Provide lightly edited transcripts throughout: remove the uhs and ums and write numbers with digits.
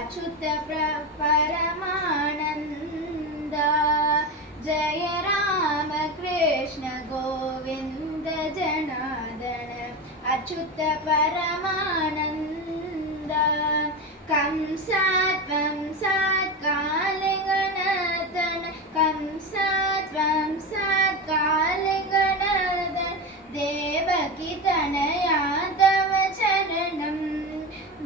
अच्युत परमानंद जय राम कृष्ण गोविंद जनार्दन अच्युत परमानंद कंसात् कालिगणतन कंसात् कालिगणतन देवकी तनया तव चरणं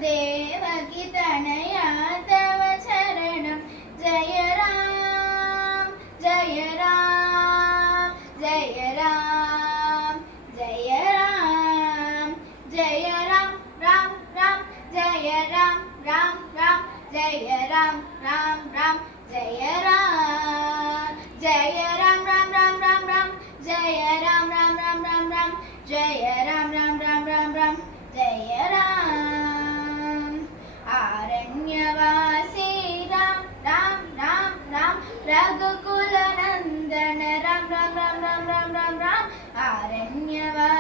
देवकी तनया तव चरणं जय राम जय राम जय राम जय राम जय राम राम राम जय राम राम राम जय राम राम राम जय राम जय राम राम राम राम राम जय राम राम राम राम राम जय राम राम राम राम राम जय राम आरण्यवासी राम राम राम राम रघुकुल नंदन राम राम राम राम राम राम राम आरण्यवासी